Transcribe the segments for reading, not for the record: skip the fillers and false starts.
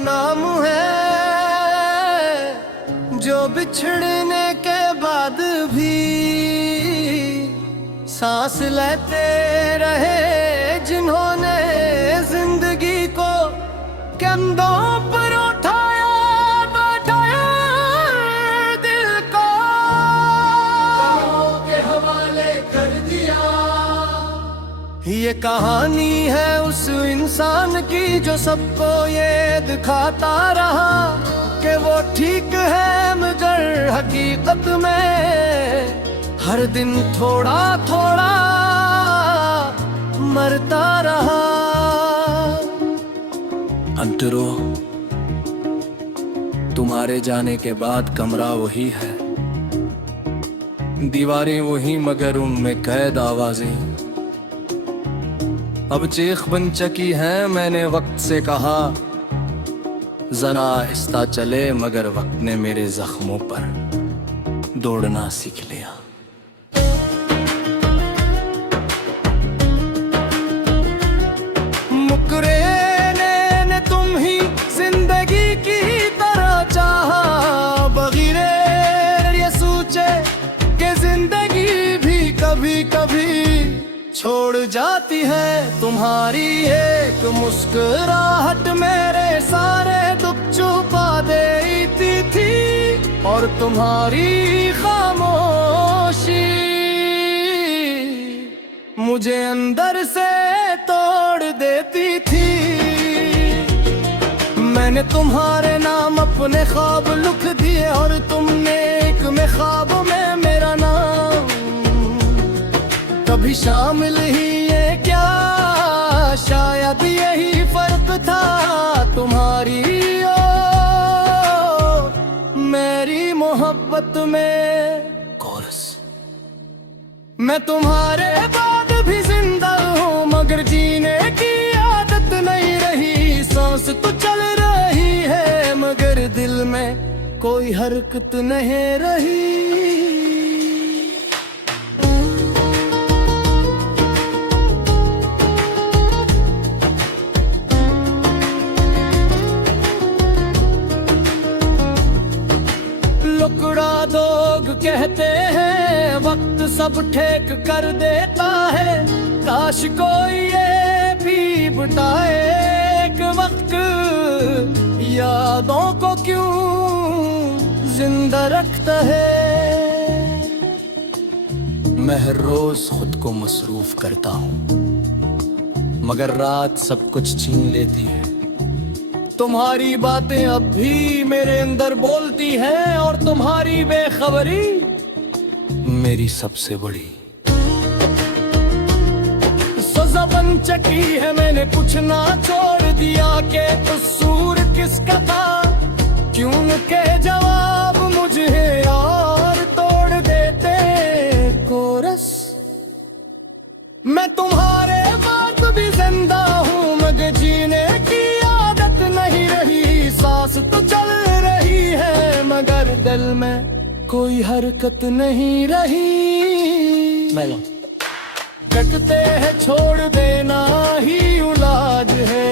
नाम है, जो बिछड़ने के बाद भी सांस लेते रहे, जिन्होंने जिंदगी को कंधों पर उठाया, बैठाया दिल को के हवाले कर दिया। ये कहानी है उस इंसान की जो सबको ये दिखाता रहा कि वो ठीक है, मगर हकीकत में हर दिन थोड़ा थोड़ा मरता रहा। अंतरो, तुम्हारे जाने के बाद कमरा वही है, दीवारें वही मगर उनमें कैद आवाजें। अब चीख बन चकी है, मैंने वक्त से कहा जरा आहिस्ता चले, मगर वक्त ने मेरे जख्मों पर दौड़ना सीख लिया। मुकरेने ने तुम ही जिंदगी की तरह चाहा, बगैर ये सोचे कि जिंदगी भी कभी कभी छोड़ जाती है। तुम्हारी एक मुस्कुराहट मेरे सारे दुख छुपा देती थी, और तुम्हारी खामोशी मुझे अंदर से तोड़ देती थी। मैंने तुम्हारे नाम अपने ख्वाब लिख दिए, और तुमने एक में ख्वाबों में मेरा नाम कभी शामिल ही ये क्या, शायद यही फर्क था तुम्हारी और मेरी मोहब्बत में। कोरस, मैं तुम्हारे बाद भी जिंदा हूँ, मगर जीने की आदत नहीं रही। सांस तो चल रही है, मगर दिल में कोई हरकत नहीं रही। लुकड़ा दोग कहते हैं, वक्त सब ठेक कर देता है। काश कोई ये भी बताए कि वक्त यादों को क्यों जिंदा रखता है। मैं हर रोज खुद को मसरूफ करता हूँ, मगर रात सब कुछ छीन लेती है। तुम्हारी बातें अब भी मेरे अंदर बोलती हैं, और तुम्हारी बेखबरी मेरी सबसे बड़ी सजा बन चकी है। मैंने कुछ ना छोड़ दिया कि कसूर किसका था, क्यों के जवाब मुझे और तोड़ देते। कोरस, मैं तुम्हारे बाद भी जिंदा हूँ, मगर जीने की आदत नहीं रही। सांस तो चल रही है, मगर दिल में कोई हरकत नहीं रही। कटते हैं छोड़ देना ही इलाज है।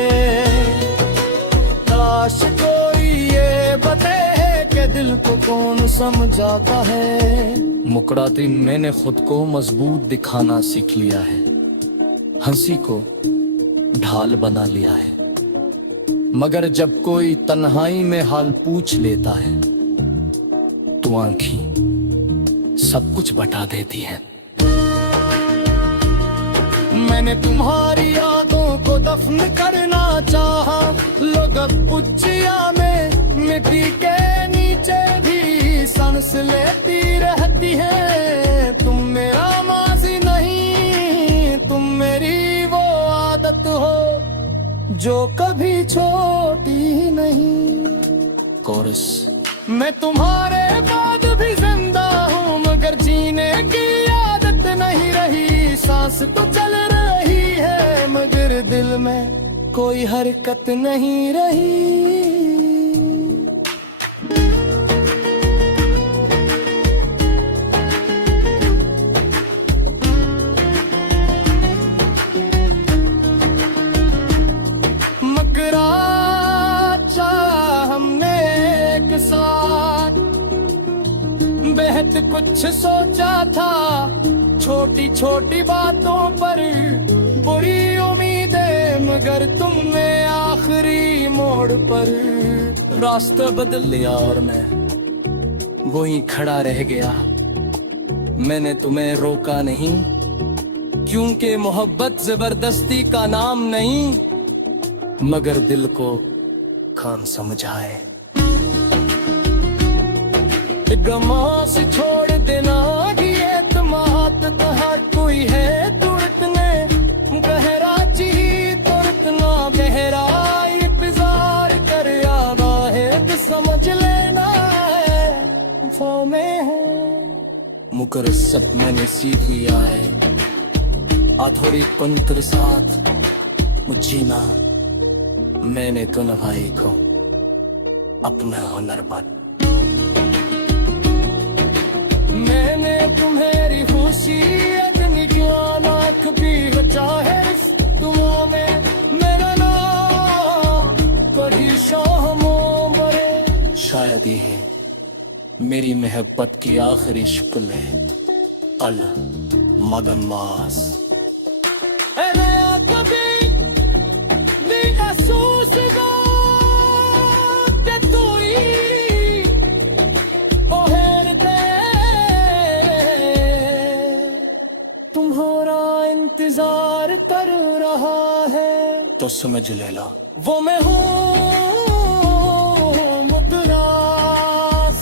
काश कोई ये बताए कि दिल को कौन समझाता है। मुकड़ा दिन मैंने खुद को मजबूत दिखाना सीख लिया है, हंसी को ढाल बना लिया है। मगर जब कोई तन्हाई में हाल पूछ लेता है, तो आंखें सब कुछ बता देती है। मैंने तुम्हारी यादों को दफन करना चाहा, लोग पुच्चिया में मिट्टी के नीचे भी सांस लेती रहती है। तुम मेरा माजी नहीं, तुम मेरी वो आदत हो जो कभी छोटी नहीं। कोरस, मैं तुम्हारे बाद भी जिंदा हूँ, मगर जीने की आदत नहीं रही। सांस तो चल रही है, मगर दिल में कोई हरकत नहीं रही। मकरा शायद कुछ सोचा था, छोटी छोटी बातों पर बुरी उम्मीदें, मगर तुमने आखिरी मोड़ पर रास्ता बदल लिया और मैं वहीं खड़ा रह गया। मैंने तुम्हें रोका नहीं, क्योंकि मोहब्बत जबरदस्ती का नाम नहीं, मगर दिल को काम समझ आए। गमा से छोड़ देना कि एतमाद तहा कोई है तू इतने गहरा ची तो इतना गहरा इंतजार कर आना है तो समझ लेना है वो में है मुकर सब मैंने सीधी आए आधोरी पंत्र साथ मुझीना मैंने तो नभाई को अपना हुनर बात। मैंने तुम्हारी खुशी अग्नि ज्ञाना कभी बचा है तुम्हां में मेरा नाम कभी शामों बरे। शायद ये मेरी मोहब्बत की आखिरी शक्ल है अल मगन मास। कभी भी महसूस इंतजार कर रहा है तो समझ ले लो वो मैं हूँ मुद्रास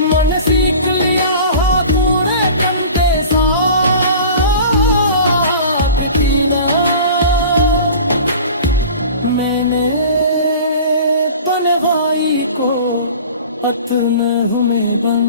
मन सीख लिया पूरे कंधे साथ पीना मैंने पनगाई को अत में हूँ मैं बन।